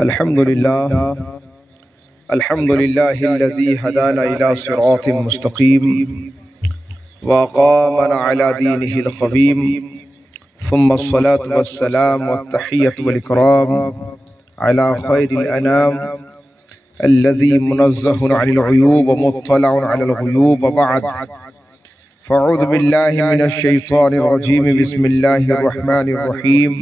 الحمد لله الذي هدانا إلى صراط مستقيم وقامنا على دينه القويم، ثم الصلاة والسلام والتحية والإكرام على خير الأنام الذي منزه عن العيوب ومطلع على الغيوب. وبعد، فأعوذ بالله من الشيطان الرجيم. بسم الله الرحمن الرحيم.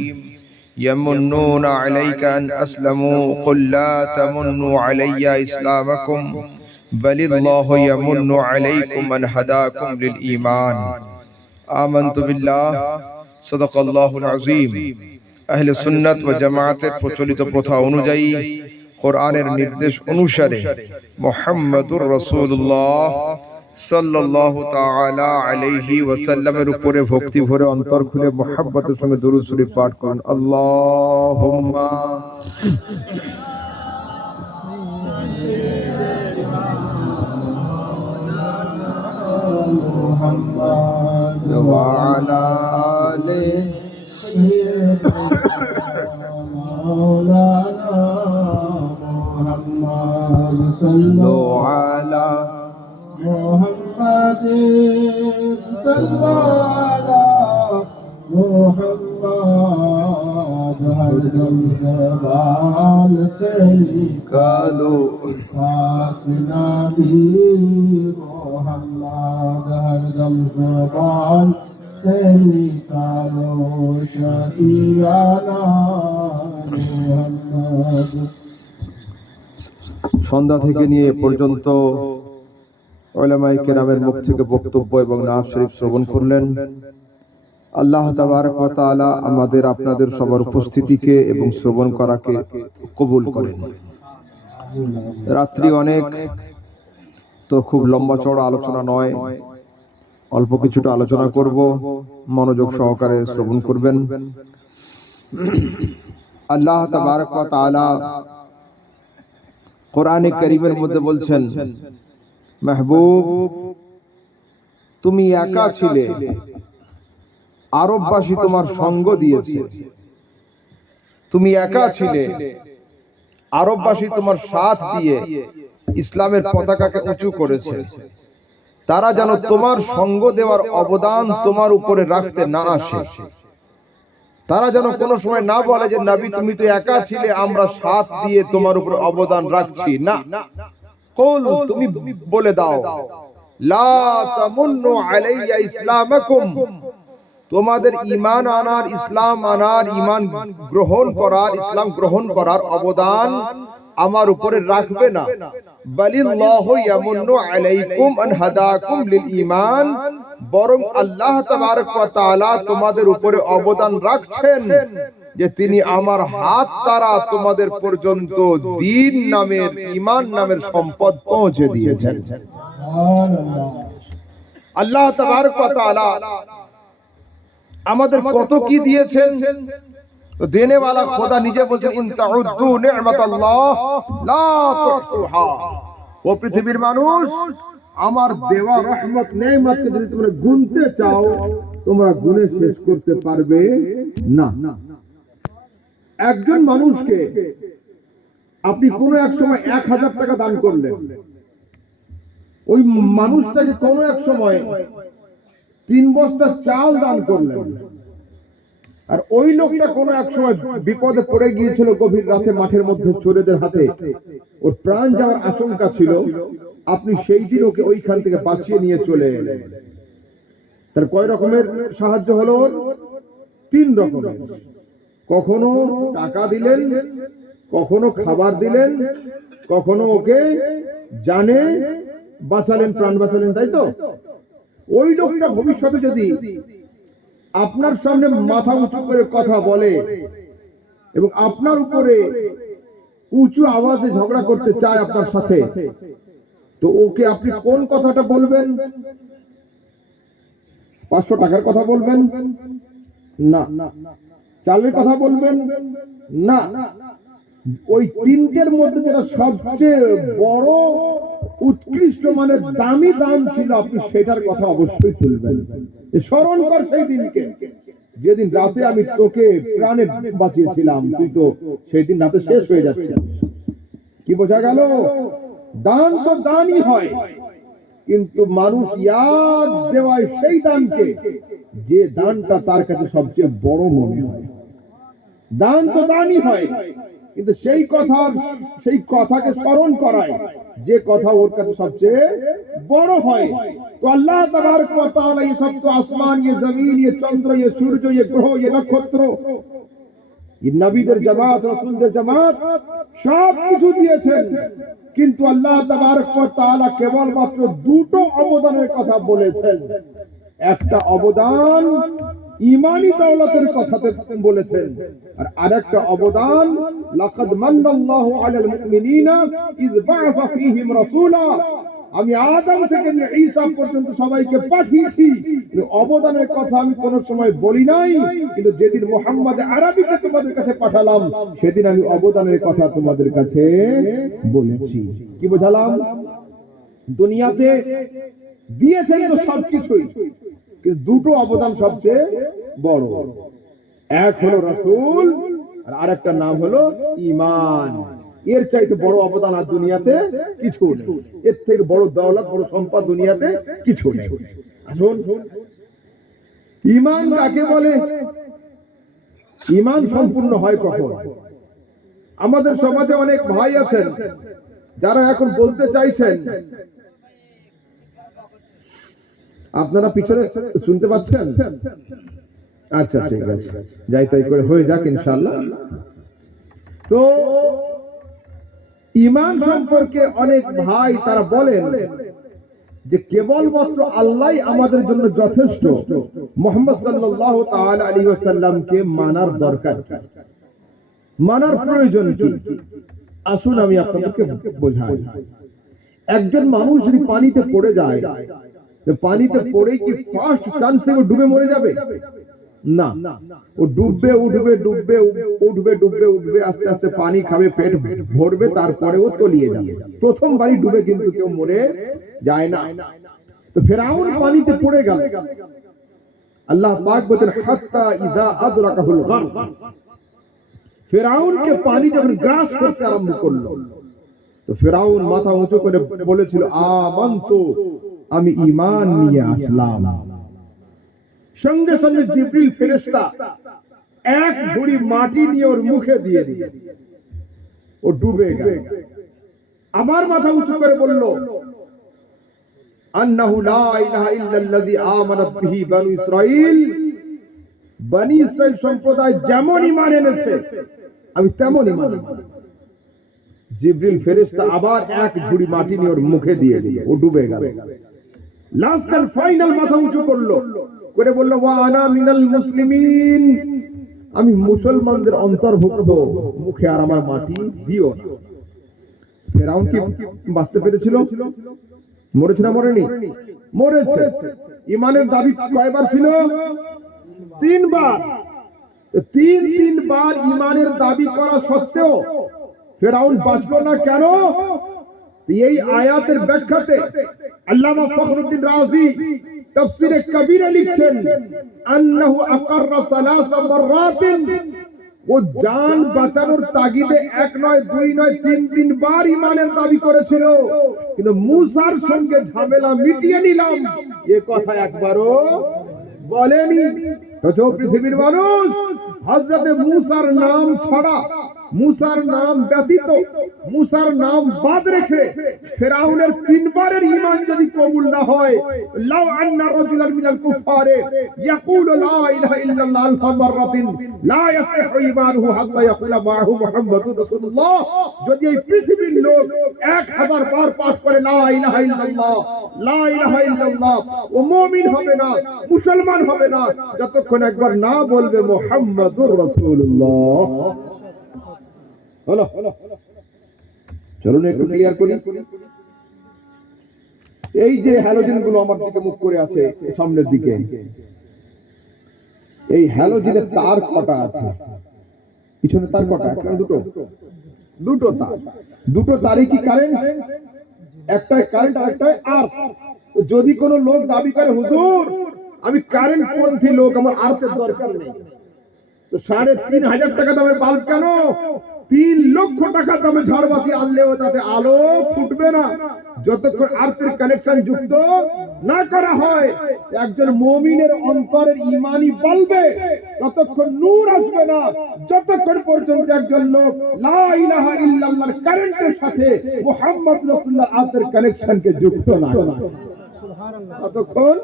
يمنون عليك أن أسلموا قل لا تمنوا علي إسلامكم بل الله يمن عليكم أن هداكم للإيمان. آمنت بالله صدق الله العظيم। আহলে সুন্নাত ওয়া জামাতের প্রচলিত প্রথা অনুযায়ী কোরআনের নির্দেশ অনুসারে মুহাম্মদুর রাসূলুল্লাহ সাল্লাল্লাহু তাআলা আলাইহি ওয়াসাল্লামের উপরে ভক্তি ভরে অন্তর খুলে মুহাব্বতের সঙ্গে দুরূদ শরীফ পাঠ করুন। আল্লাহুম্মা মুহাম্মাদ ওয়া আলা আলি সাইয়্যিদিনা মুহাম্মাদ সাল্লাল্লাহু আলা محمد صلى على محمد هر دم زبان سے نکالو پاک نبی محمد ہر دم زبان سے نکالو شفیعنا محمد। সন্ধ্যা থেকে নিয়ে এ পর্যন্ত উলামায়ে কেরামের মুখ থেকে বক্তব্য এবং নাত শরীফ শ্রবণ করলেন। আল্লাহ তাবারক ওয়া তাআলা আমাদের আপনাদের সবার উপস্থিতিকে এবং শ্রবণ করাকে কবুল করেন। রাত্রি অনেক, তো খুব লম্বা চওড়া আলোচনা নয়, অল্প কিছুটা আলোচনা করব, মনোযোগ সহকারে শ্রবণ করবেন। আল্লাহ তাবারক ওয়া তাআলা কোরআনে কারীমের মধ্যে বলছেন, মেহবুব তুমি একা ছিলে, আরববাসী তোমার সঙ্গ দিয়েছে। তুমি একা ছিলে, আরববাসী তোমার সাথ দিয়ে ইসলামের পতাকাকে উঁচু করেছে। তারা যেন তোমার সঙ্গ দেওয়ার অবদান তোমার উপরে রাখতে না আসে। তারা যেন কোনো সময় না বলে যে নবী তুমি তো একা ছিলে, আমরা সাথ দিয়ে তোমার উপরে অবদান রাখছি না। তুমি বলে দাও, লা তামুন্নু আলাইয়া ইসলামাকুম, তোমাদের ঈমান আনার, ইসলাম আনার, ঈমান গ্রহণ করার, ইসলাম গ্রহণ করার অবদান আমার উপরে রাখবে না। বালিল্লাহু ইয়ামুন্নু আলাইকুম আন হাদাকুম লিল ঈমান, বরং আল্লাহ তাবারক ওয়া তাআলা তোমাদের উপরে অবদান রাখছেন যে তিনি আমার হাত দ্বারা তোমাদের পর্যন্ত দ্বীন নামের, ঈমান নামের সম্পদ পৌঁছে দিয়েছেন। আল্লাহ তাবারক ওয়া তাআলা আমাদের কত কি দিয়েছেন। তো দেনে वाला খোদা নিজে বলেন, ইন তাউদ্দু নি'মাতাল্লাহ লা তুহসুহা। ও পৃথিবীর মানুষ, আমার দেওয়া রহমত নেয়ামতকে যদি তোমরা গুনতে চাও, তোমরা গুনে শেষ করতে পারবে না। একজন মানুষকে আপনি কোনো এক সময় 1000 টাকা দান করলেন, ওই মানুষটাকে কোনো এক সময় 3 বস্তা চাল দান করলেন, আর ওই লোকটা কোনো এক সময় বিপদে পড়ে গিয়েছিল, গভীর রাতে মাঠের মধ্যে চোরেদের হাতে, ওর প্রাণ যাওয়ার আশঙ্কা ছিল। আপনি সেই দিন ওকে ওইখান থেকে বাঁচিয়ে নিয়ে চলে এলেন। তার কয় রকমের সাহায্য হলো? 3 রকমের। কখনো টাকা দিলেন, কখনো খাবার দিলেন, কখনো ওকে জানে বাঁচালেন, প্রাণ বাঁচালেন, তাই তো? ওই লোকটা ভবিষ্যতে যদি আপনার সামনে মাথা উঁচু করে কথা বলে এবং আপনার উপরে উঁচু আওয়াজে ঝগড়া করতে চায় আপনার সাথে, তো ওকে আপনি কোন কথাটা বলবেন? 500 টাকার কথা বলবেন না, চালের কথা বলবেন না, ওই 3টের মধ্যে যেটা সবচেয়ে বড় উৎকৃষ্ট মানের দামি দাম ছিল, আপনি সেটার কথা অবশ্যই তুলবেন। স্মরণ কর সেই দিনকে যেদিন রাতে আমি তোকে প্রাণে বাঁচিয়েছিলাম তুই তো সেই দিন রাতে শেষ হয়ে যাচ্ছে। কি বোঝা গেল? দান তো দানই হয়, কিন্তু মানুষ ইয়াদ দেওয়ায় সেই দানকে যে দানটা তার কাছে সবচেয়ে বড় মনে হয়। দান তো দানই হয়, কিন্তু সেই কথাকে স্মরণ করায় যে কথা ওর কাছে সবচেয়ে বড় হয়। তো আল্লাহ তাবারক ওয়া তাআলা ये सब तो आसमान, ये जमीन, ये चंद्र, ये सूरज, ये ग्रह, ये नक्षत्र, ये নবীদের জামাত, রাসূলদের জামাত সব কিছু দিয়েছেন, কিন্তু আল্লাহ তাবারক ওয়া তাআলা কেবলমাত্র দুটো অবদানের কথা বলেছেন। একটা অবদান ইমানি দৌলতের কথাতে বলেছেন, আর আরেকটা অবদান লাকাদ মান্নাল্লাহু আলাল মুমিনিনা ইয বা'আসা ফীহিম রাসূলা, আমি আদম থেকে নিয়ে ঈসা পর্যন্ত সবাইকে পাঠিয়েছি। অবদানের কথা আমি কোন সময় বলি নাই, কিন্তু যেদিন মুহাম্মদ আরবিকে তোমাদের কাছে পাঠালাম সেদিন আমি অবদানের কথা তোমাদের কাছে বলেছি। কি বোঝালাম? দুনিয়াতে দিয়েছেন তো সবকিছুই, কিন্তু দুটো অবদান সবচেয়ে বড়। এক হলো রাসূল, আর আরেকটা নাম হলো ঈমান। এর চাইতে বড় অবদান আর দুনিয়াতে কিছু নেই, এর থেকে বড় দৌলত, বড় সম্পদ দুনিয়াতে কিছু নেই। আসুন, ঈমান কাকে বলে? ঈমান সম্পূর্ণ হয় কখন? আমাদের সমাজে অনেক ভাই আছেন যারা এখন বলতে চাইছেন, আপনারা পিছনে শুনতে পাচ্ছেন? আচ্ছা ঠিক আছে, যাই তাই করে হয়ে যাক ইনশাআল্লাহ। তো ঈমান সম্পর্কে অনেক ভাই তারা বলেন যে কেবলমাত্র আল্লাহই আমাদের জন্য যথেষ্ট, মুহাম্মদ সাল্লাল্লাহু তাআলা আলাইহি ওয়াসাল্লামকে মানার দরকার, মানার প্রয়োজন কি? আসুন আমি আপনাদেরকে বোঝাই। একজন মানুষ যদি পানিতে পড়ে যায়, তো পানিতে পড়ে কি ফার্স্ট চান্সে ও ডুবে মরে যাবে? না, ও ডুববে, উঠবে, ডুববে, উঠবে, ডুববে, উঠবে, আস্তে আস্তে পানি খাবে, পেট ভরবে, তারপরে ও তলিয়ে যাবে। প্রথমবারই ডুবে কিন্তু কেউ মরে যায় না। তো ফিরআউন পানিতে পড়ে গেল, আল্লাহ পাক বলেন হাত্তা ইযা আদরাকাহুল গারক, ফিরআউনকে পানি যখন গ্রাস করতে আরম্ভ করলো, তো ফিরআউন মাথা উঁচু করে বলেছিল আমানতু, আমি ঈমান নিয়ে আসলাম। সঙ্গে সঙ্গে জিবরিল ফেরেশতা এক ঝুড়ি মাটি নিয়ে ওর মুখে দিয়ে দিল, ও ডুবে গেল। আবার মাথা উঁচু করে বলল আন্নাহু লা ইলাহা ইল্লাল্লাযী আমানাত বিহি বানু ইসরাঈল, বনি ইসরাঈল সম্প্রদায় যেমন ঈমান এনেছে আমি তেমন ঈমান আনবো। জিবরিল ফেরেশতা আবার এক ঝুড়ি মাটি নিয়ে ওর মুখে দিয়ে দিল, ও ডুবে গেল। লাস্ট এন্ড ফাইনাল মাথা উঁচু করলো, করে বলল ওয়া আনা মিনাল মুসলিমিন, আমি মুসলমানদের অন্তর্ভুক্ত, মুখে আর আমার মাটি দিও না। ফিরআউন কি বাঁচতে পেরেছিল? মরেছে না মরেনি? মরেছে। ঈমানের দাবি কয়বার ছিল? 3 বার। তিনবার ঈমানের দাবি করা সত্ত্বেও ফিরআউন বাঁচলো না কেন? এই আয়াতের ব্যাখ্যাতে আল্লামা ফখরুদ্দিন রাজি তাফসীরে কবীরে লিখছেন আন্নাহু আকাররা সালাসা মাররাতিন, ও জান বাঁচানোর তাগিদে 1 নয় 2 নয় 3 বার ঈমানের দাবি করেছিল, কিন্তু মুসার সঙ্গে ঝামেলা মিটিয়ে নিলাম এ কথা একবারও বলেনি। তো পৃথিবীর মানুষ হযরতে মুসার নাম ছাড়া, মুসার নাম ব্যতীত, মুসার নাম বাদ রেখে ফিরআউনের 3 বারের ঈমান যদি কবুল না হয়, লাউ আন্না রাজুলান মিনাল কুফারে ইয়াকুলু লা ইলাহা ইল্লাল্লাহ আলফা মাররাতিন লা ইয়াসিহু ঈমানুহু হাত্তা ইয়াকুলা মাহু মুহাম্মাদুর রাসূলুল্লাহ, যদি এই পৃথিবীর লোক 1000 বার পাঠ করে লা ইলাহা ইল্লাল্লাহ, লা ইলাহা ইল্লাল্লাহ, ও মুমিন হবে না, মুসলমান হবে না যতক্ষণ একবার না বলবে মুহাম্মাদুর রাসূলুল্লাহ। হলো, চলুন একটু ক্লিয়ার করি। এই যে হ্যালোজেন গুলো আমার দিকে মুখ করে আছে সামনের দিকে, এই হ্যালোজেনের তার কটা আছে? পিছনে তার কটা? একটা দুটো? দুটো তার। দুটো তারই কি কারেন্ট? একটাই কারেন্ট আর একটাই আর্থ। যদি কোনো লোক দাবি করে হুজুর আমি কারেন্ট পন্থী লোক, আমার আর্থের দরকার নেই। তো 3,500 টাকা দামের বাল্ব কেন? 3 লক্ষ টাকা দামে ঝাড়বাতি আনলেও তাতে আলো ফুটবে না যতক্ষণ আর্থের কানেকশন যুক্ত না করা হয়। একজন মুমিনের অন্তরের ঈমানি বলবে ততক্ষণ নূর আসবে না যতক্ষণ পর্যন্ত একজন লোক লা ইলাহা ইল্লাল্লাহর কারেন্টের সাথে মুহাম্মদ রাসূলুল্লাহ আর্থের কানেকশনকে যুক্ত না করে, ততক্ষণ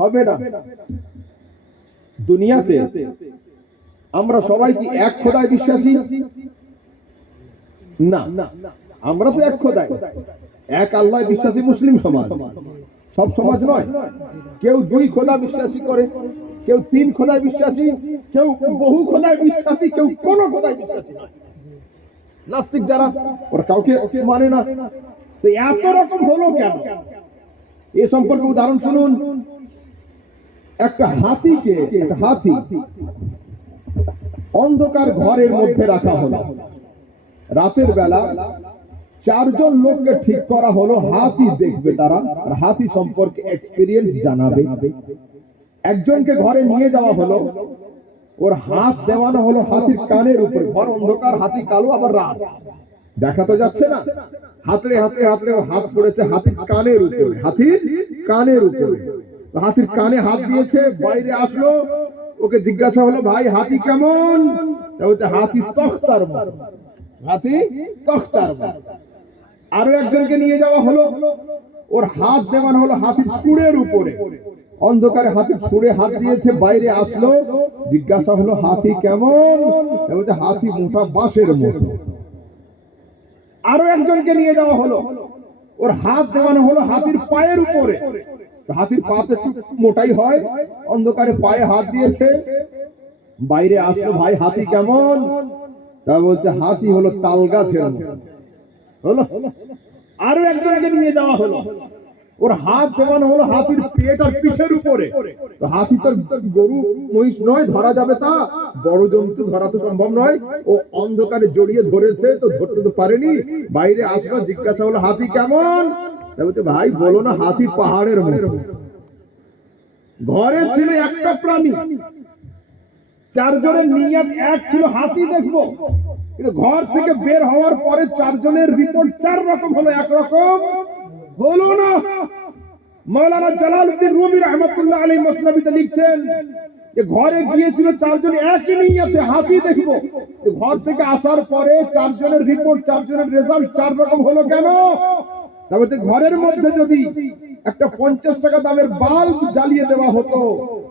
হবে না। দুনিয়াতে আমরা সবাই কি এক খোদায় বিশ্বাসী? না, আমরা তো এক খোদায়, এক আল্লাহ বিশ্বাসী মুসলিম সমাজ। সব সমাজ নয়, কেউ 2 খোদা বিশ্বাসী করে, কেউ 3 খোদায় বিশ্বাসী, কেউ বহু খোদায় বিশ্বাসী, কেউ কোন খোদায় বিশ্বাসী নয়। নাস্তিক যারা, ওরা কাউকে মানে না। তো এত রকম হলো কেন? এ সম্পর্কে উদাহরণ শুনুন। একটা হাতি অন্ধকার ঘরের মধ্যে রাখা হলো। রাতের বেলা 4 জন লোককে ঠিক করা হলো, হাতি দেখবে তারা, আর হাতি সম্পর্কে এক্সপেরিয়েন্স জানাবে। একজনকে ঘরে নিয়ে যাওয়া হলো, ওর হাত দেওয়ানো হলো হাতির কানের উপরে। ঘর অন্ধকার, হাতি কালো, আবার রাত, দেখা তো যাচ্ছে না। হাতড়ে হাত পড়েছে হাতির কানের উপরে, হাতির কানে হাত দিয়েছে। বাইরে আসলো, ওকে জিজ্ঞাসা হলো, ভাই হাতি কেমন? বলছে হাতি তখতার মতো, আরো একজনকে নিয়ে যাওয়া হলো, ওর হাত দেওয়ানো হলো হাতির সুরের উপরে। অন্ধকারে হাতির সুরে হাত দিয়েছে, বাইরে আসলো, জিজ্ঞাসা হলো হাতি কেমন? বলছে হাতি মোটা বাঁশের মতো। আরো একজনকে নিয়ে যাওয়া হলো, ওর হাত দেওয়ানো হলো হাতির পায়ের উপরে। হাতির পা তো একটু মোটাই হয়, অন্ধকারে পায়ে হাত দিয়েছে, বাইরে আসলো, ভাই হাতি কেমন? তা বলছে হাতি হলো তাল গাছের হলো। আরো একজনকে নিয়ে যাওয়া হলো, ওর হাত দেওয়ানো হলো হাতির পেট আর পিঠের উপরে। তো হাতি তো গরু মহিষ নয়, ধরা যাবে তা, বড় জন্তু ধরা তো সম্ভব নয়। ও অন্ধকারে জড়িয়ে ধরেছে, তো ধরতে তো পারেনি। বাইরে আসলো, জিজ্ঞাসা হলো হাতি কেমন? বলছে ভাই বলো না হাতি পাহাড়ের মতো। ঘরে ছিল একটা প্রাণী, 4 জনের নিয়ত এক ছিল হাতি দেখবো, কিন্তু ঘর থেকে বের হওয়ার পরে 4 জনের রিপোর্ট 4 রকম হলো, এক রকম হলো না। মাওলানা জালালউদ্দিন রুমি রাহমাতুল্লাহ আলাইহি মসনবিতে লিখছেন যে ঘরে গিয়েছিল 4 জন একই নিয়তে হাতি দেখবো, ঘর থেকে আসার পরে 4 জনের রিপোর্ট, 4 জনের রেজাল্ট 4 রকম হলো কেন? তাহলে ঘরের মধ্যে যদি একটা 50 টাকা দামের বাল্ব জ্বালিয়ে দেওয়া হতো,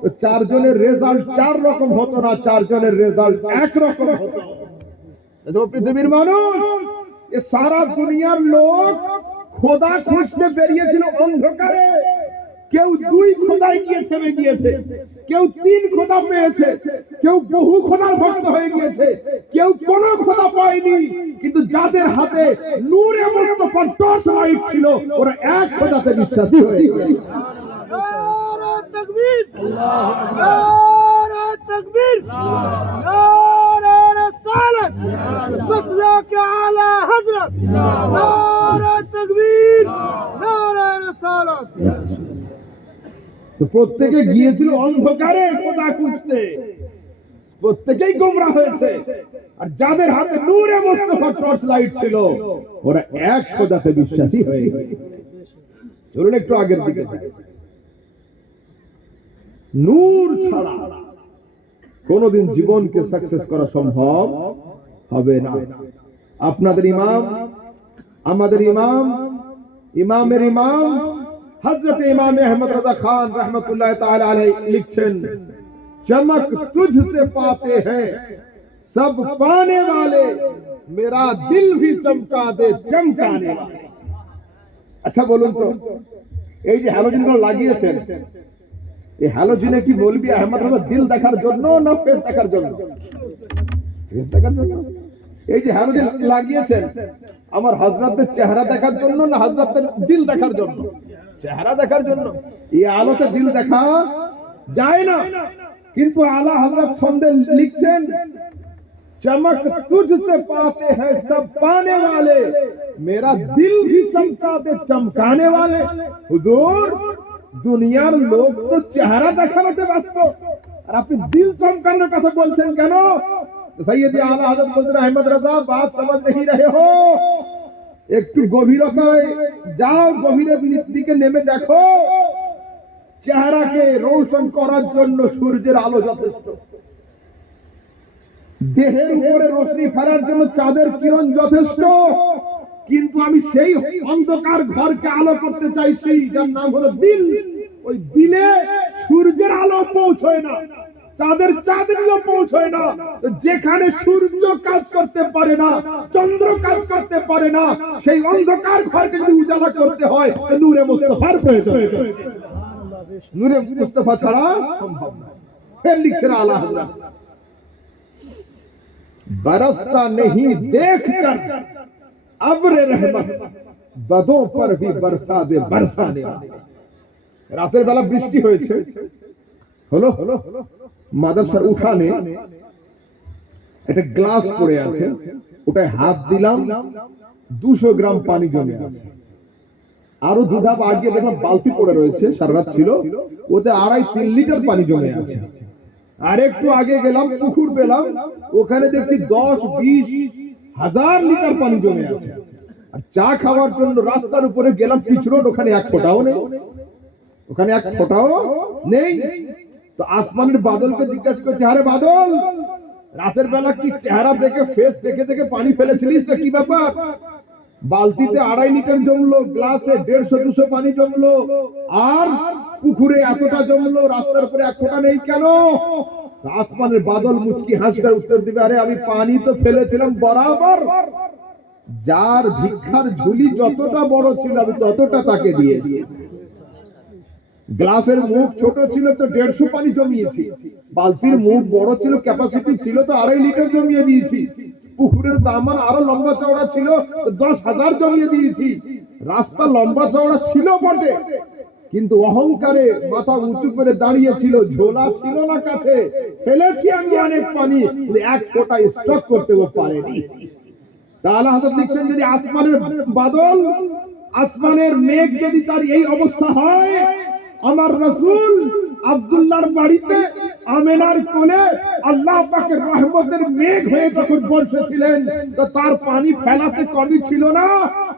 তো 4 জনের রেজাল্ট 4 রকম হতো না, 4 জনের রেজাল্ট এক রকম হতো। পৃথিবীর মানুষ, এ সারা দুনিয়ার লোক খোদা খুঁজতে বেরিয়েছিল অন্ধকারে। কেউ 2 খোদায় গিয়ে থেমে গিয়েছে, কেউ 3 খোদা পেয়েছে, কেউ বহু খোদার ভক্ত হয়ে গিয়েছে, কেউ কোনো খোদা পায়নি। কিন্তু যাদের হাতে নূরে মুস্তাফা টর্চ লাইট ছিল, ওরা এক খোদাতে বিশ্বাসী হয়ে গেছে। নারে তাকবীর, আল্লাহু আকবার, নারে তাকবীর, নারে রিসালাত, মাসলাক আলা হযরত, নারে তাকবীর, নারে রিসালাত। তো প্রত্যেকে গিয়েছিল অন্ধকারে খোদা খুঁজতে, প্রত্যেকেই গোমরা হয়েছে। আর যাদের হাতে নূরে মুস্তাফা টর্চ লাইট ছিল, ওরা এক খোদাতে বিশ্বাসী হয়ে গেছে। চলুন একটু আগের দিকে। নূর ছাড়া কোনদিন জীবনকে সাকসেস করা সম্ভব হবে না। আপনাদের ইমাম, আমাদের ইমাম, ইমামের ইমাম हजरत इमाम अहमद रजा खान रहमतुल्लाह ताला अलैह लिखছেন, चमक तुझसे पाते हैं सब पाने वाले, मेरा दिल भी चमका दे चमकाने वाले। আচ্ছা বলুন তো, এই যে হ্যালোজিনগুলো লাগিয়েছেন, এই হ্যালোজিনে কি বলবি আহমদ রজা দিল দেখার জন্য না ফেস দেখার জন্য? ফেস দেখার জন্য। এই যে হ্যালোজিন লাগিয়েছেন, আমার হযরতের চেহারা দেখার জন্য না হযরতের দিল দেখার জন্য? চেহারা দেখার জন্য। এই আলোতে দিল দেখা যায় না। কিন্তু আলা হযরত ছন্দে লিখছেন, चमक तुझसे पाते हैं सब पाने वाले, मेरा दिल भी चमका दे चमकाने वाले। हुजूर দুনিয়ার লোক তো চেহারা দেখানোতে ব্যস্ত, আর আপনি দিল চমকানোর কথা বলছেন কেন? সৈয়দ আলা হযরত বলতেন আহমদ রাজা বাত সমঝ नहीं रहे हो, একটু গভীরতায় যাও, গভীরের দিকে নেমে দেখো। চেহারাকে রোশন করার জন্য সূর্যের আলো যথেষ্ট, দেহের উপরে রোশনি ফেরার জন্য চাঁদের কিরণ যথেষ্ট, কিন্তু আমি সেই অন্ধকার ঘরকে আলো করতে চাইছি যার নাম হলো দিল। ওই দিলে সূর্যের আলো পৌঁছয় না, চাঁদের চাঁদনিও পৌঁছয় না। যেখানে সূর্য কাজ করতে পারে না, চন্দ্র কাজ করতে পারে না, সেই অন্ধকার ঘরকে যদি উজালা করতে হয় নূরে মুস্তাফার প্রয়োজন। নূরে মুস্তাফা ছাড়া সম্ভব না। ফের লিখছেন আলা হযরত, बरसता नहीं देख कर अब्र रहमत, बदों पर भी बरसा दे बरसाने वाले। রাতের বেলা বৃষ্টি হয়েছে, হলো মাদ্রাসার উঠানে একটা গ্লাস পড়ে আছে, ওটায় হাত দিলাম, 200 গ্রাম পানি জমে আছে। আরো দুধাপ আগে দেখলাম বালতি পড়ে রয়েছে, সারা রাত ছিল, ওতে 2.5-3 লিটার পানি জমে আছে। আর একটু আগে গেলাম, পুকুর পেলাম, ওখানে দেখছি 10-20 হাজার লিটার পানি জমে আছে। আর চা খাওয়ার জন্য রাস্তার উপরে গেলাম, পিচ রোড, ওখানে 1 ফোঁটাও নেই, ওখানে 1 ফোঁটাও নেই। তো আসমানের বাদলকে জিজ্ঞাসা করছে, আরে বাদল, রাতের বেলা কি চেহারা দেখে, ফেস দেখে দেখে পানি ফেলেছিলিস না, কি ব্যাপার? বালতিতে 2.5 লিটার জমলো, গ্লাসে 150-200 পানি জমলো, আর পুকুরে এতটা জমলো, রাস্তার উপরে 1 ফোঁটা নেই কেন? আসমানের বাদল মুচকি হাসবে, উত্তর দিবে, আরে আমি পানি তো ফেলেছিলাম বরাবর, যার ভিক্ষার ঝুলি যতটা বড় ছিল আমি ততটা তাকে দিয়েছি। গ্লাসের মুখ ছোট ছিল তো 150 পানি জমিয়েছি, বালতির মুখ বড় ছিল, ক্যাপাসিটি ছিল তো 2.5 লিটার জমিয়ে দিয়েছি, পুকুরের দামান আরো লম্বা চওড়া ছিল 10,000 জমিয়ে দিয়েছি। রাস্তা লম্বা চওড়া ছিল বটে, কিন্তু অহংকারে মাথা উঁচু করে দাঁড়িয়েছিল, ঝোলা ছিল না কাছে। ফেলেছি আমি অনেক পানি, 1 ফোঁটা স্টক করতে পারেনি। তাহলে হযরত লিখছেন, যদি আসমানের বাদল, আসমানের মেঘ যদি তার এই অবস্থা হয়, আমার রাসূল আব্দুল্লাহর বাড়িতে আমেনার কোলে আল্লাহ পাকের রহমতের মেঘ হয়ে যখন বর্ষেছিলেন, তো তার পানি ফেলাতে কমই ছিল না।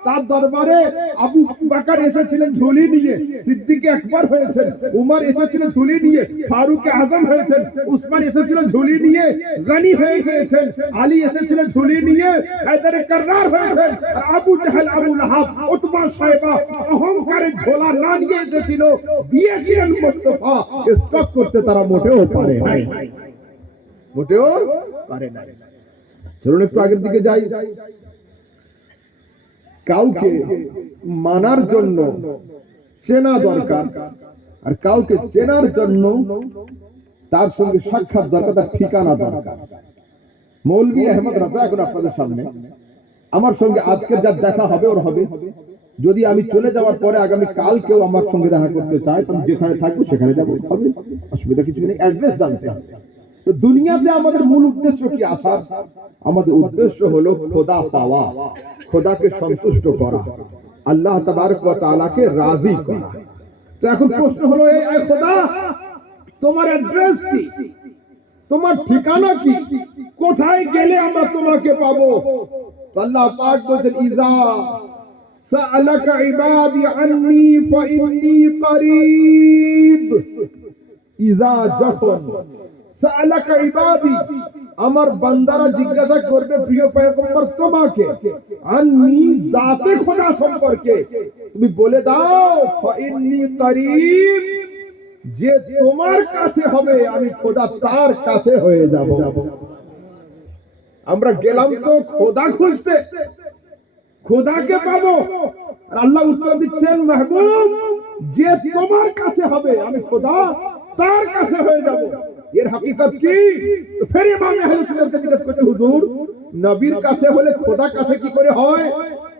তার দরবারে আবু বকর এসেছিলেন ঝুলি নিয়ে, সিদ্দিক আকবর হয়েছেন, উমর এসেছিলেন ঝুলি নিয়ে, ফারুক আজম হয়েছেন, উসমান এসেছিলেন ঝুলি নিয়ে, গনি হয়ে গিয়েছেন, আলী এসেছিলেন ঝুলি নিয়ে, হায়দার কাররার হয়েছেন, আর আবু জাহেল, আবু লাহাব, উতবা, সাইবা অহংকারে ঝোলা না নিয়ে এসেছিল, দিয়েছিলেন মুস্তাফা। স্টক করতে তারা মোটেও পারে নাই, মোটেও পারে নাই। চলুন একটু আগের দিকে যাই। কাউকে মানার জন্য চেনা দরকার, আর কাউকে চেনার জন্য তার সঙ্গে সাক্ষাৎ দরকার, তার ঠিকানা দরকার। মৌলভী আহমদ রাজা এখন আপনাদের সামনে, আমার সঙ্গে আজকের যা দেখা হবে ওর হবে। যদি আমি চলে যাওয়ার পরে আগামী কাল কেউ আমার সঙ্গে দেখা করতে চায়, তো যেখানে থাকবো সেখানে যাবো, হবে, অসুবিধা কিছু নেই। অ্যাড্রেস জানতে হবে। তো দুনিয়াতে আমাদের মূল উদ্দেশ্য কি আসার? আমাদের উদ্দেশ্য হলো খোদা পাওয়া, খোদাকে সন্তুষ্ট করা, আল্লাহ তাবারক ওয়া তাআলাকে রাজি করা। তো এখন প্রশ্ন হলো, এই খোদা, তোমার অ্যাড্রেস কি, তোমার ঠিকানা কি, কোথায় গেলে আমরা তোমাকে পাবো? আল্লাহ পাক বলেন, ইজা সাআলাকা ইবাদি আন্নী ফাইন্নী করিব। ইজা যখন, সাআলাকা ইবাদি, আমার বান্দারা জিজ্ঞাসা করবে প্রিয় পয়গম্বর তোমাকে, আন্নী জাতে খোদা সম্পর্কে, তুমি বলে দাও ফাইন্নী করিব, যে তোমার কাছে হবে আমি খোদা তার কাছে হয়ে যাব। আমরা গেলাম তো খোদা খুঁজতে, খোদাকে পাবো, আর আল্লাহ উত্তর দিচ্ছেন, মাহবুব, যে তোমার কাছে হবে আমি খোদা তার কাছে হয়ে যাব। এর হাকিকত কি? ফের ইমাম আহলে সুন্নাহকে জিজ্ঞেস করতে, হুজুর, নবীর কাছে হলে খোদা কাছে কি করে হয়?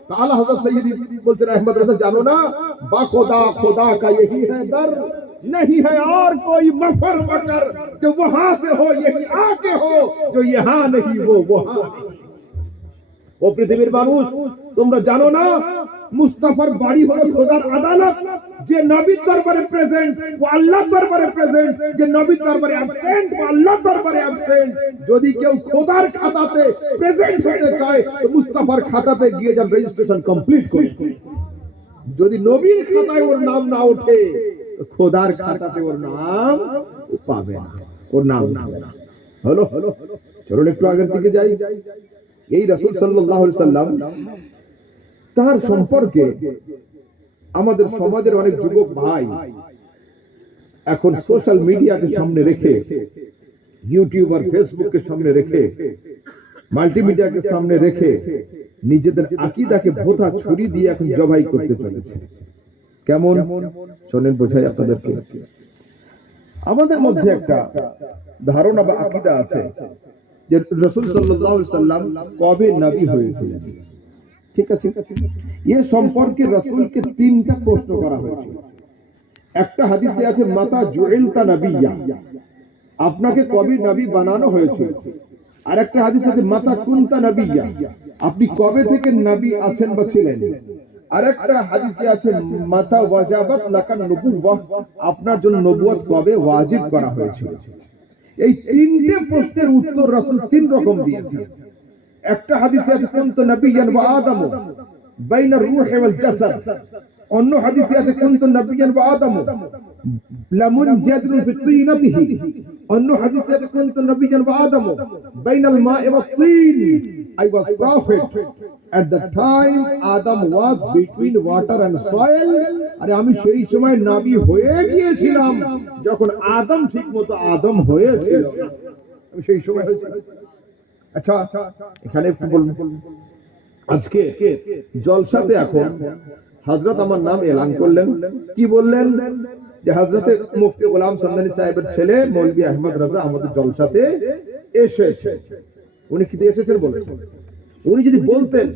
তাহলে হযরত সৈয়দি বলছেন আহমদ রাজা, জানো না, বা খোদা, খোদা का यही है दर, नहीं है और कोई मफर मकर, जो वहां से हो यही आके हो, जो यहाँ नहीं वो वहां। ও পৃথিবীর মানুষ, তোমরা জানো না মুস্তাফার বাড়ি হলো খোদার আদালত। যে নবীর দরবারে প্রেজেন্ট ও আল্লাহর দরবারে প্রেজেন্ট, যে নবীর দরবারে অ্যাবসেন্ট ও আল্লাহর দরবারে অ্যাবসেন্ট। যদি কেউ খোদার খাতাতে প্রেজেন্ট হতে চায় তো মুস্তাফার খাতাতে গিয়ে যান, রেজিস্ট্রেশন কমপ্লিট করে। যদি নবীর খাতায় ওর নাম না ওঠে তো খোদার খাতাতে ওর নাম পাবে না, ওর নাম উঠবে না। হলো চলুন একটু আগের দিকে যাই। এই রাসূল সাল্লাল্লাহু আলাইহি সাল্লাম তার সম্পর্কে আমাদের সমাজের অনেক যুবক ভাই এখন সোশ্যাল মিডিয়াকে সামনে রেখে, ইউটিউব আর ফেসবুককে সামনে রেখে, মাল্টিমিডিয়াকে সামনে রেখে নিজেদের আকীদাকে ভোঁতা ছুরি দিয়ে এখন জবাই করতে চলেছে। কেমন শোনেন, বোঝাই আপনাদেরকে। আমাদের মধ্যে একটা ধারণা বা আকীদা আছে যে রাসূল সাল্লাল্লাহু আলাইহি সাল্লাম কবে নবী হয়েছিলেন। ঠিক আছে, এ সম্পর্কে রাসূলকে তিনটা প্রশ্ন করা হয়েছে। একটা হাদিসে আছে মাতা জুইলতা নবিয়্যা, আপনাকে কবে নবী বানানো হয়েছে। আর একটা হাদিস আছে মাতা কুনতা নবিয়্যা, আপনি কবে থেকে নবী আছেন বা ছিলেন। আর একটা হাদিসে আছে মাতা ওয়াজাবাত লাকা নবুওয়াহ, আপনার জন্য নবুয়ত কবে ওয়াজিব করা হয়েছিল। এই তিনটে প্রশ্নের উত্তর রাসূল তিন রকম দিয়েছেন। একটা হাদিসে আছে কুনতু নবিয়্যান ওয়া আদমু বাইনা রূহ ওয়াল জাসাদ, অন্য হাদিসে আছে কুনতু নবিয়্যান ওয়া আদমু লামুনজাদিরু ফি তিনাতিহি, অন্য হাদিসে আছে কুনতু নবিয়্যান ওয়া আদমু বাইনাল মা'i ওয়াত তিন, I was prophet at the time Adam was between water and soil, আরে আমি সেই সময় নবী হয়ে গিয়েছিলাম যখন আদম ঠিকমতো আদম হয়েছিল, আমি সেই সময় হয়েছিল। আচ্ছা, এখানে বলবো আজকে জলসাতে এখন হযরত আমার নাম এলান করলেন। কি বললেন যে হযরতে মুফতি গোলাম সামদানি সাহেবের ছেলে মৌলভী আহমদ রাজা আমাদের জলসাতে এসেছে। উনি কি এসেছেন বলেছেন? উনি যদি বলতেন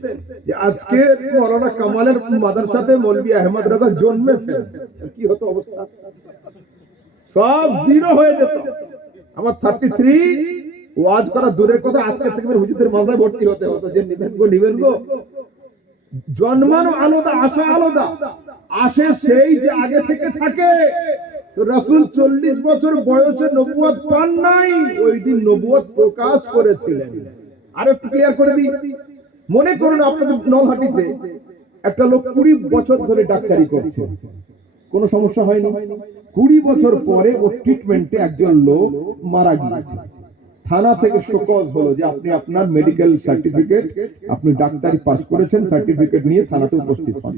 যে আজকে মাওলানা কামালের মাদ্রাসাতে মৌলভী আহমদ রাজা জন্মেছেন, কি হতো অবস্থা? সব জিরো হয়ে যেত। আমার 33 ওয়াজ করা দূরের কথা, আজকে থেকে হুজুরদের মাদ্রাসায় ভর্তি হতে হতো। যে নিবেন গো, জন্মানো আলাদা, আসা আলাদা। আসে সেই যে আগে থেকে থাকে। তো রাসূল 40 বছর বয়সে নবুয়ত পান নাই, ওই দিন নবুয়ত প্রকাশ করেছিলেন। আর একটু ক্লিয়ার করে দিই, মনে করুন আপনাদের নলহাটিতে একটা লোক 20 বছর ধরে ডাক্তারি করছে, কোনো সমস্যা হয়নি। 20 বছর পরে ওর ট্রিটমেন্টে একজন লোক মারা গিয়েছে। থানা থেকে শোকজ হলো যে আপনি আপনার মেডিকেল সার্টিফিকেট, আপনি ডাক্তারি পাস করেছেন, সার্টিফিকেট নিয়ে থানাতে উপস্থিত হন।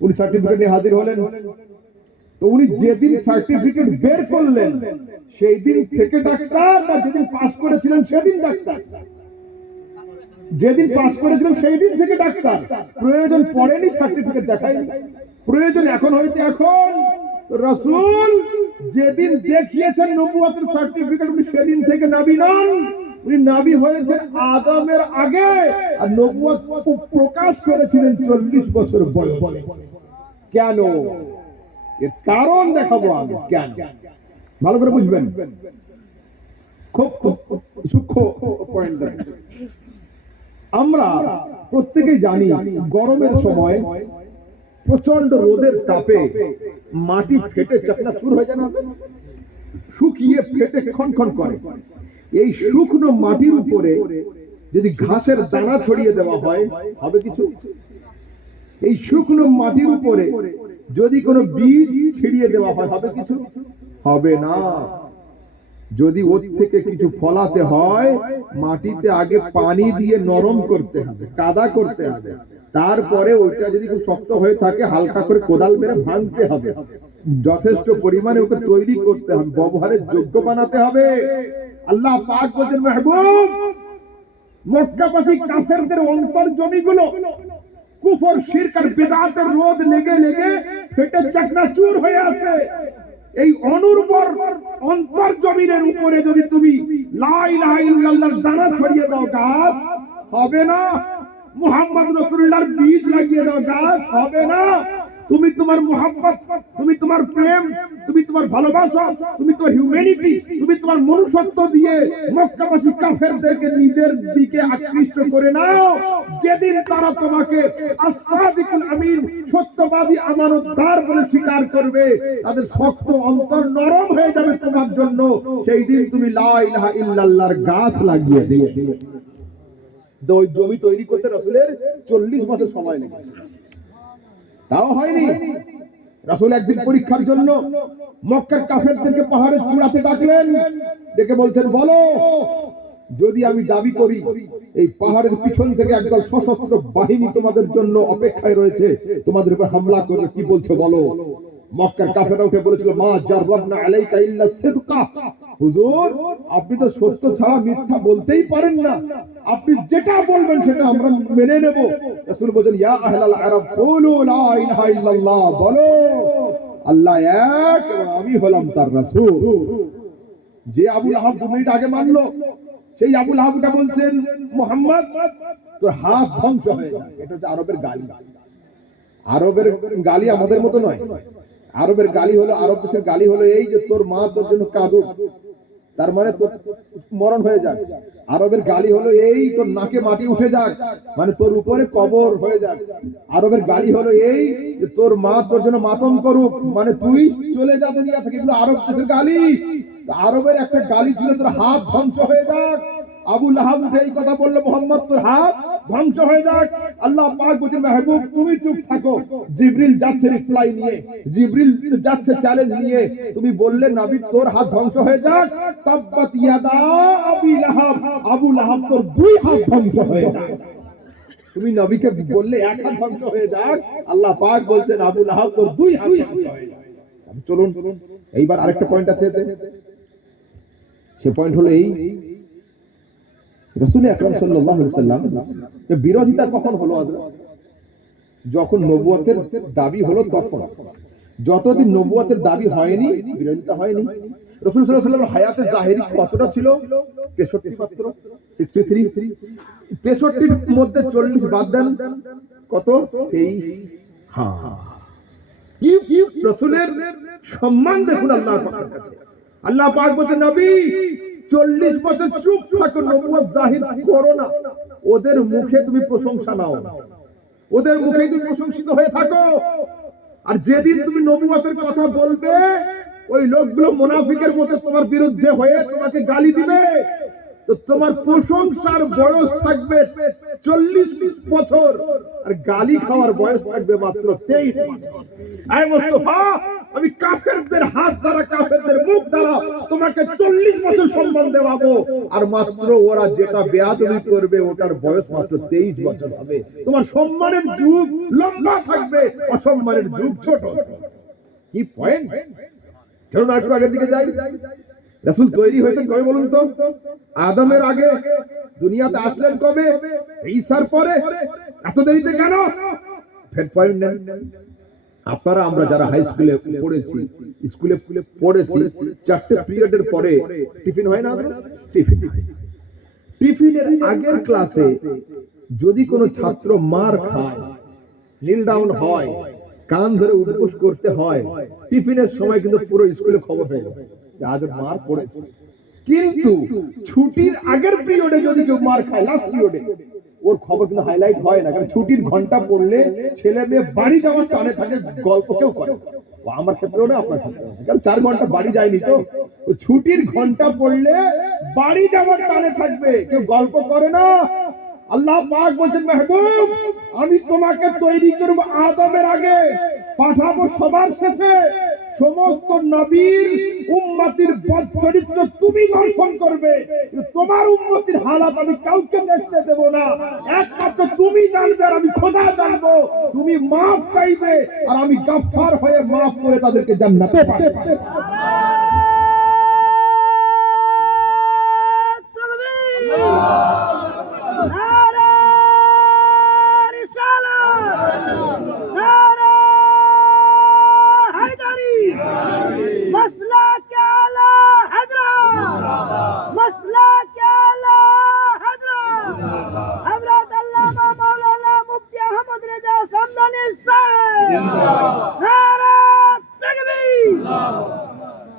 উনি সার্টিফিকেট নিয়ে হাজির হলেন। তো উনি যেদিন সার্টিফিকেট বের করলেন সেই দিন থেকে ডাক্তার, না যেদিন পাস করেছিলেন সেদিন ডাক্তার? যেদিন পাস করেছিলেন সেই দিন থেকে ডাক্তার। প্রয়োজন পড়েনি সার্টিফিকেট দেখায়নি, প্রয়োজন এখন হয়েছে এখন। রাসূল যেদিন দেখিয়েছেন নবুয়তের সার্টিফিকেট, উনি সেদিন থেকে নবী নন, উনি নবী হয়েছেন আদমের আগে। আর নবুয়ত প্রকাশ করেছিলেন 40 বছর বয়সে। কেন? এর কারণ দেখাবো আমি। কেন ভালো করে বুঝবেন, খুব সূক্ষ্ম পয়েন্ট। আমরা প্রত্যেকেই জানি গরমের সময় প্রচন্ড রোদের তাপে মাটি ফেটে চাকনাচুর হয়ে যায় না, শুকিয়ে ফেটে খনখন করে। এই শুকনো মাটির উপরে যদি ঘাসের দানা ছড়িয়ে দেওয়া হয়, হবে কিছু? এই শুকনো মাটির উপরে যদি কোনো বীজ ছিড়িয়ে দেওয়া হয়, হবে কিছু? হবে না। যদি ওর থেকে কিছু ফলাতে হয়, মাটিতে আগে পানি দিয়ে নরম করতে হবে, কাদা করতে হবে, তারপরে ওইটা যদি খুব শক্ত হয়ে থাকে হালকা করে কোদাল মেরে ভাঙতে হবে, যথেষ্ট পরিমাণে ওকে তৈরি করতে হবে, ব্যবহারের যোগ্য বানাতে হবে। আল্লাহ পাক বলেন, মাহবুব মক্কাবাসী কাফেরদের অন্তর জমিগুলো কুফর, শিরক আর বিদআতের রোদ লেগে লেগে ফেটে চাকনাচুর হয়ে আছে। এই অনুর্বর অন্তর জমিনের উপরে যদি তুমি লা ইলাহা ইল্লাল্লাহর দানা ছড়িয়ে দাও, গাছ হবে না। মুহাম্মদ রাসূলুল্লাহর বীজ লাগিয়ে দাও, গাছ হবে না। তুমি তোমার মুহাব্বত, তুমি তোমার প্রেম তুমি তোমার ভালোবাসা, তুমি তোমার হিউম্যানিটি, তুমি তোমার মনুষ্যত্ব দিয়ে মক্কাবাসী কাফেরদেরকে নিজের দিকে আকৃষ্ট করে নাও। যেদিন তারা তোমাকে আস-সাদিকুল আমিন, সত্যবাদী আমানতদার বলে স্বীকার করবে, তাদের শক্ত অন্তর নরম হয়ে যাবে তোমার জন্য। সেই দিন তুমি লা ইলাহা ইল্লাল্লাহর গাছ লাগিয়ে দিও। ওই জমি তৈরি করতে রাসূলের 40 বছর সময় লেগেছে, তাও হয়নি। রাসূল একদিন পরীক্ষার জন্য মক্কার কাফেরদেরকে পাহাড়ের চূড়াতে ডাকলেন, ডেকে বলছেন, বলো, যদি আমি দাবি করি এই পাহাড়ের পিছন থেকে একদল সশস্ত্র বাহিনী তোমাদের জন্য অপেক্ষায় রয়েছে, তোমাদের উপর হামলা করবে, কি বলছো বলো? মক্কার কাফেররা উঠে বলেছিল, মা জাররাবনা আলাইকা ইল্লা সিদকা। হুজুর, আপনি তো সত্য ছাড়া মিথ্যা বলতেই পারেন না, আপনি যেটা বলবেন সেটা আমরা মেনে নেব। রাসূল বলেন, ইয়া আহলাল আরব কুলু লা ইলাহা ইল্লাল্লাহ, বলো আল্লাহ এক এবং আমি হলাম তার রাসূল। যে আবু লাহাব 2 মিনিট আগে মানলো, সেই আবু লাহাবটা বলছেন, মুহাম্মদ তোর হাত ধ্বংস হয়ে যাবে। এটা হচ্ছে আরবের গালি। আরবের গালি আমাদের মতো নয়। আরবের গালি হলো, আরব দেশের গালি হলো এই যে তোর মা তোর জন্য কাঁদুক, তার মানে তোর মরণ হয়ে যাক। আরবের গালি হলো এই তোর নাকে মাটি উঠে যাক, মানে তোর উপরে কবর হয়ে যাক। আরবের গালি হলো এই যে তোর মা তোর জন্য মাতম করুক, মানে তুই চলে যা দুনিয়া থেকে। এগুলো আরব দেশের গালি। আরবের একটা গালি ছিল তোর হাত ধ্বংস হয়ে যাক। আবু লাহাব উঠে এই কথা বললো, মুহাম্মদ তোর হাত ধ্বংস হয়ে যাক। আল্লাহ পাক বলেন, মেহবুব তুমি চুপ থাকো। জিবরিল যাচ্ছে রিপ্লাই নিয়ে, জিবরিল যাচ্ছে চ্যালেঞ্জ নিয়ে। তুমি বললে নবী তোর হাত ধ্বংস হয়ে যাক, তাব্বাত ইয়াদা আবি লাহাব, আবু লাহাব তোর 2 হাত ধ্বংস হয়ে যাক। তুমি নবীকে বললে এক হাত ধ্বংস হয়ে যাক, আল্লাহ পাক বলছেন আবু লাহাব তোর 2 হাত ধ্বংস হয়ে যাক। চলুন এইবার আরেকটা পয়েন্ট আছে এতে। সে পয়েন্ট হলো এই, রাসূল আকরাম সাল্লাল্লাহু আলাইহি ওয়াসাল্লাম এর বিরোধিতা কখন হলো? যখন নবুয়তের দাবি হলো তখন। যতদিন নবুয়তের দাবি হয়নি বিরোধিতা হয়নি। রাসূল সাল্লাল্লাহু আলাইহি ওয়াসাল্লামের হায়াতে জাহেরি কতটা ছিল? 63 মাত্র, 63। 63 এর মধ্যে 40 বাদ দেন, কত? 23। হ্যাঁ, কি রাসূলের সম্মান দেখুন আল্লাহর পাকের কাছে। আল্লাহ পাক বলেন, নবী 40 বছর চুপ থাকো, নবুয়ত জাহির করো না। ওদের মুখে তুমি প্রশংসা নাও, ওদের মুখে তুমি প্রশংসিত হয়ে থাকো। আর যেদিন তুমি নবুয়তের কথা বলবে, ওই লোকগুলো মুনাফিকের মতো তোমার বিরুদ্ধে হয়ে তোমাকে গালি দিবে। তো তোমার প্রশংসার বয়স থাকবে 40 বছর, আর গালি খাওয়ার বয়স থাকবে মাত্র 23 বছর। আয় মুস্তাফা, আমি কাফেরদের হাত দ্বারা, কাফেরদের মুখ দ্বারা তোমাকে 40 বছর সম্মান দেওয়াবো, আর মাত্র ওরা যেটা বেয়াদবি করবে ওটার বয়স মাত্র 23 বছর হবে। তোমার সম্মানের যুগ লম্বা থাকবে, অসম্মানের যুগ ছোট। কি পয়েন্ট? চলুন একটু আগের দিকে যাই। রাসূল তৈরি হয়েছেন কবে বলুন তো? আদমের আগে। দুনিয়াতে আসলেন কবে? ঈসার পরে। এত দেরিতে কেন? ফের পয়েন্ট নেন। আপনারা আমরা যারা হাই স্কুলে পড়েছি, স্কুলে পড়েছি, 4টে পিরিয়ডের পরে টিফিন হয় না? টিফিনের আগের ক্লাসে যদি কোনো ছাত্র মার খায়, নীল ডাউন হয়, কান ধরে উঠবোস করতে হয়, টিফিনের সময় কিন্তু পুরো স্কুলে খবর হয়ে যায় যে আজ মার পড়েছে। কিন্তু ছুটির আগের পিরিয়ডে যদি কেউ মার খায়, লাস্ট পিরিয়ডে, ওর খবর কিন্তু হাইলাইট হয় না, কারণ ছুটির ঘন্টা পড়লে ছেলে মেয়ে বাড়ি যাওয়ার টানে থাকে, গল্প কেউ করে। আমার ক্ষেত্রেও না, আপনার ক্ষেত্রেও না, কারণ 4 ঘন্টা বাড়ি যায়নি। তো ছুটির ঘন্টা পড়লে বাড়ি যাওয়ার টানে থাকবে, কেউ গল্প করে না। আল্লাহ পাক বলেন, মেহবুব আমি তোমাকে তৈরি করব আদমের আগে, পাঠাবো সবার শেষে। সমস্ত নবীর উম্মতির চরিত্র তুমি দর্শন করবে, তোমার উম্মতির হালাত আমি কাউকে দেখতে দেব না। একমাত্র তুমি জানবে আর আমি খোদা জানবো। তুমি মাফ চাইবে আর আমি গফফার হয়ে মাফ করে তাদেরকে জান্নাতে পাঠাবো।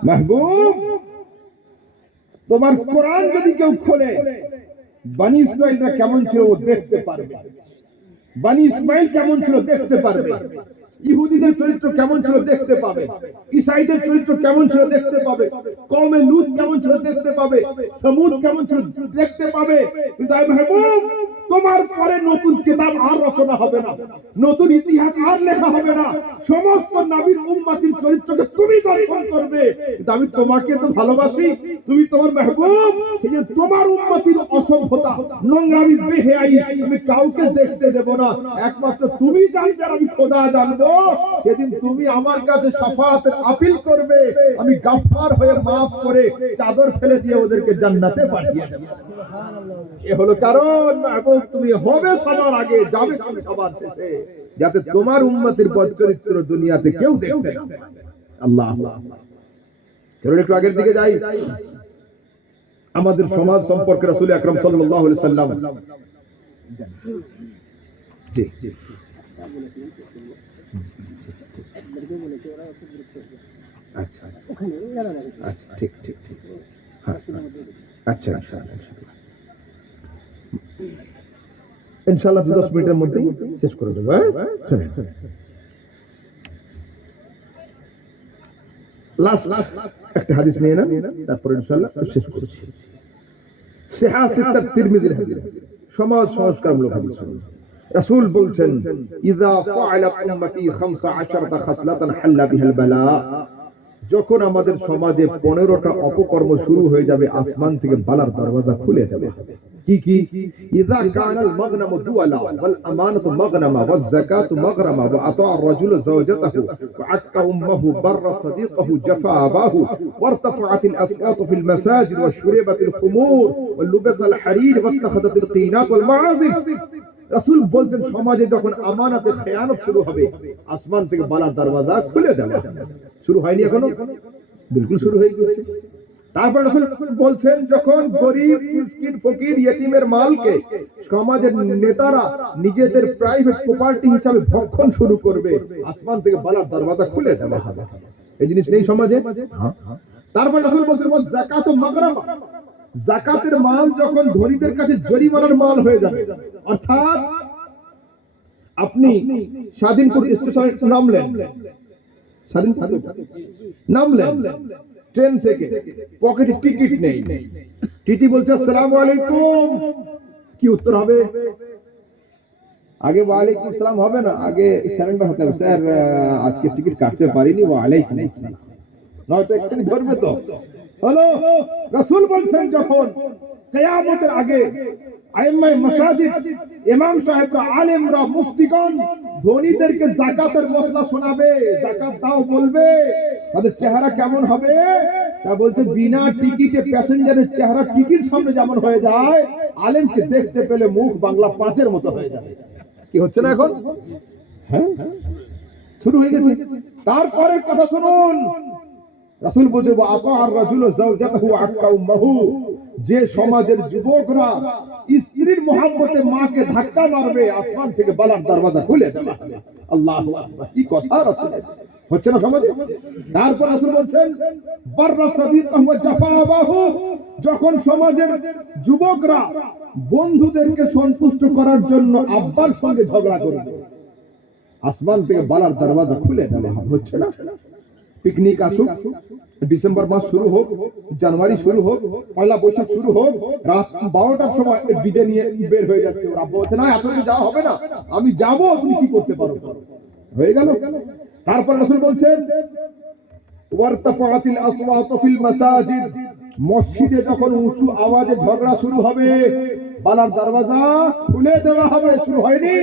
মাহবুব, তোমার কোরআন যদি কেউ খোলে, বনি ইসরাইলরা কেমন ছিল ও দেখতে পারবে, বনি ইসমাইল কেমন ছিল দেখতে পারবে, ইহুদিদের চরিত্র কেমন ছিল দেখতে পাবে, ঈসাইদের চরিত্র কেমন ছিল দেখতে পাবে, কওমে লূত কেমন ছিল দেখতে পাবে, সমুদ কেমন ছিল দেখতে পাবে। কিন্তু আই মাহবুব, তোমার পরে নতুন কিতাব আর রচনা হবে না, নতুন ইতিহাস আর লেখা হবে না, সমস্ত নবীর উম্মতির চরিত্রকে তুমি দর্শন করবে। কিন্তু আমি তোমাকে তো ভালোবাসি, তুমি তোমার মাহবুব, এই যে তোমার উম্মতির অসভ্যতা, নোংরামি, বেহেয়াই আমি কাউকে দেখতে দেব না, একমাত্র তুমি জানবে আর আমি খোদা জানবো। সেদিন তুমি আমার কাছে শাফাআতের আপিল করবে, আমি গাফফার হয়ে মাফ করে চাদর ফেলে দিয়ে ওদেরকে জান্নাতে পাঠিয়ে দেব। এ হলো কারণ মাহবুব, তুমি হবে সবার আগে, যাবে তুমি সবার শেষে, যাতে তোমার উম্মতের বদচরিত্র দুনিয়াতে কেউ দেখতে না পায়। আল্লাহ আল্লাহ। চলুন একটু আগের দিকে যাই। আমাদের সমাজ সম্পর্কে রাসূল আকরাম সাল্লাল্লাহু আলাইহি সাল্লাম জি জি আচ্ছা আচ্ছা ঠিক ঠিক ঠিক হ্যাঁ আচ্ছা আচ্ছা ইনশাআল্লাহ 10 মিনিটের মধ্যে শেষ করে দেব। লাস্ট একটা হাদিস নিয়ে না, তারপর ইনশাআল্লাহ শেষ করছি। সিহা সিত্তাত তিরমিজির হাদিস, সমাজ সংস্কারমূলক হাদিস। রাসূল বলছেন, ইযা ফাআলাত উম্মতি 15 খাসলাতান হাল্লা বিহাল বালা, যখন আমাদের সমাজে 15টা অপকর্ম শুরু হয়ে যাবে, আসমান থেকে বালার দরওয়াজা খুলে যাবে। কি কি? ইযা কানাল মাগনামু দুআলা ওয়াল আমানাতু মাগনামা ওয়াজ যাকাতু মাগরামা ওয়া আতা আর-রাজুলু যাওজাতাহু ওয়া আক্কা উম্মাহু বাররা সাদিকাহু জাফা আবাহু ওয়ারতাফাআতিল আসওয়াতু ফিল মাসাজিদ ওয়া শুরিবাতিল খুমুর ওয়া লুবাসাল হারির ওয়া ইত্তাখাদাতিল কিনাত ওয়াল মাআযিব। রাসূল বলছেন, সমাজে যখন আমানতে খেয়ানত শুরু হবে, আসমান থেকে বালার দরওয়াজা খুলে দেওয়া হবে। শুরু হয়নি এখনো? বিলকুল শুরু হয়ে গেছে। তারপর রাসূল বলছেন, যখন গরীব, মিসকিন, ফকির, ইয়েতিমের মালকে সমাজের নেতারা নিজেদের প্রাইভেট প্রপার্টি হিসাবে ভক্ষণ শুরু করবে, আসমান থেকে বালার দরওয়াজা খুলে দেওয়া হবে। এই জিনিস নেই সমাজে। তারপর রাসূল বলছেন, যাকাত মাগরামা, যাকাতের মাল যখন ধনীদের কাছে জরিমানার মাল হয়ে যাবে, অর্থাৎ আপনি স্বাধীনপুর স্টেশনে নামলেন, নামলেন ট্রেন থেকে, পকেটে টিকিট নেই, টিটি বলছে আসসালামু আলাইকুম, কি উত্তর হবে? আগে ওয়ালাইকুম আসসালাম হবে না, আগে সারেন্ডার হতে হবে, স্যার আজকে টিকিট কাটতে পারিনি, ওয়ালাইকুম আসসালাম, নয়তো একটু ধরবে তো। হলো রাসূল বলছেন, যখন কিয়ামতের আগে আইম্মায়ে মাসাজিদ, ইমাম সাহেবরা, আলেমরা, মুফতিগণ ধনীদেরকে যাকাতের মসলা শোনাবে, যাকাত দাও বলবে, তাদের চেহারা কেমন হবে? তা বলছে, বিনা টিকিটে প্যাসেঞ্জারের চেহারা টিকিট সামনে যেমন হয়ে যায়, আলেমকে দেখতে পেলে মুখ বাংলা 5-এর মতো হয়ে যাবে। কি হচ্ছে না এখন? হ্যাঁ, শুরু হয়ে গেছে। তারপরে কথা শুনুন, রাসূল বলছে, আতা আর-রাজুলু যাওজাতাহু ওয়া আক্কা উম্মাহু, যে সমাজের যুবকরা স্ত্রীর মহব্বতে মাকে ধাক্কা মারবে, আসমান থেকে বালার দরওয়াজা খুলে দেওয়া হবে। আল্লাহু আকবার, কি কথা রাসূল, হচ্ছে না সমাজে? তারপর রাসূল বলছেন, বাররা সাদিকাহু ওয়া জাফা আবাহু, যখন সমাজের যুবকরা বন্ধুদেরকে সন্তুষ্ট করার জন্য আব্বার সঙ্গে ঝগড়া করবে, আসমান থেকে বালার দরওয়াজা খুলে দেওয়া হবে। হচ্ছে না? পিকনিক আসুক, ডিসেম্বর মাস শুরু হোক, জানুয়ারি শুরু হোক, পয়লা বৈশাখ শুরু হোক, রাত 12টার সময় ডিজে নিয়ে বের হয়ে যাচ্ছে, ওরা বলছে না এতদিন যাওয়া হবে না, আমি যাব, তুমি কি করতে পারো? হয়ে গেল। তারপর রাসূল বলছেন, ওয়ারতাফাআতিল আসওয়াতু ফিল মাসাজিদ, মসজিদে যখন উঁচু আওয়াজে ঝগড়া শুরু হবে, বালার দরওয়াজা খুলে দেওয়া হবে। শুরু হয়নি?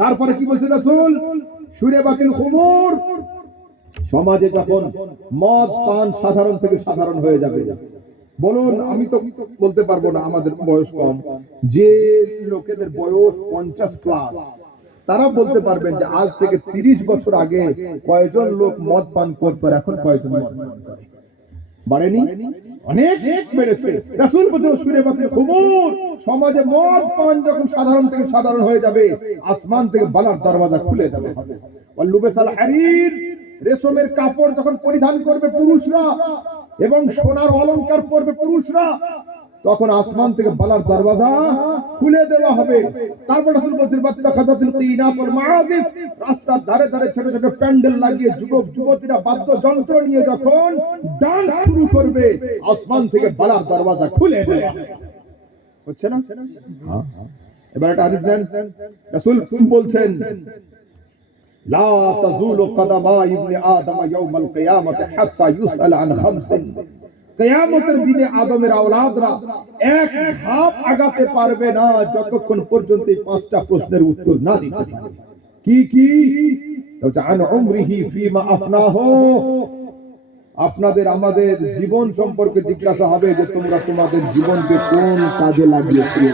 তারপরে কি বলছে রাসূল? শুরিবাতিল খুমুর, সমাজে যখন মদ পান সাধারণ থেকে সাধারণ হয়ে যাবে। বলুন, আমি তো বলতে পারবো না, আমাদের বয়স কম, যে লোকেদের বয়স 50+, তারা বলতে পারবেন যে আজ থেকে 30 বছর আগে কয়জন লোক মদ পান করতো, এখন কয়জন মদ পান করে? বাড়েনি? অনেক বেড়েছে। রাসূল বলেন, শুরিবাতিল খুমুর, সমাজে মদ পান যখন সাধারণ থেকে সাধারণ হয়ে যাবে, আসমান থেকে বালার দরওয়াজা খুলে দেওয়া হবে। ওয়া লুবাসাল হারির, রেশমের কাপড় যখন পরিধান করবে পুরুষরা এবং সোনার অলংকার পরবে পুরুষরা, তখন আসমান থেকে বালার দরওয়াজা খুলে দেওয়া হবে। তারপর রাসূল বলেছেন বাত্তাখাযাতুল কিনাত ওয়াল মাআজিফ, রাস্তার ধারে ধারে ছোট ছোট প্যান্ডেল লাগিয়ে যুবক যুবতীরা বাদ্যযন্ত্র নিয়ে যখন ডান্স শুরু করবে, আসমান থেকে বালার দরওয়াজা খুলে দেওয়া হচ্ছে না? এবার একটা হাদিস নেন, রাসূল বলছেন লা তাযুলু কদামা ইবনে আদম ইয়াউমাল কিয়ামাতি হাত্তা ইউসআল আন খামসিন। কিয়ামতের দিনে আদমের আওলাদরা এক ধাপ আগাতে পারবে না যতক্ষণ পর্যন্ত এই পাঁচটা প্রশ্নের উত্তর না দিতে পারে। কি কি? আন উমরিহি ফিমা আফনাহু, আপনাদের আমাদের জীবন সম্পর্কে জিজ্ঞাসা হবে যে তোমরা তোমাদের জীবনকে কোন কাজে লাগিয়েছিলে।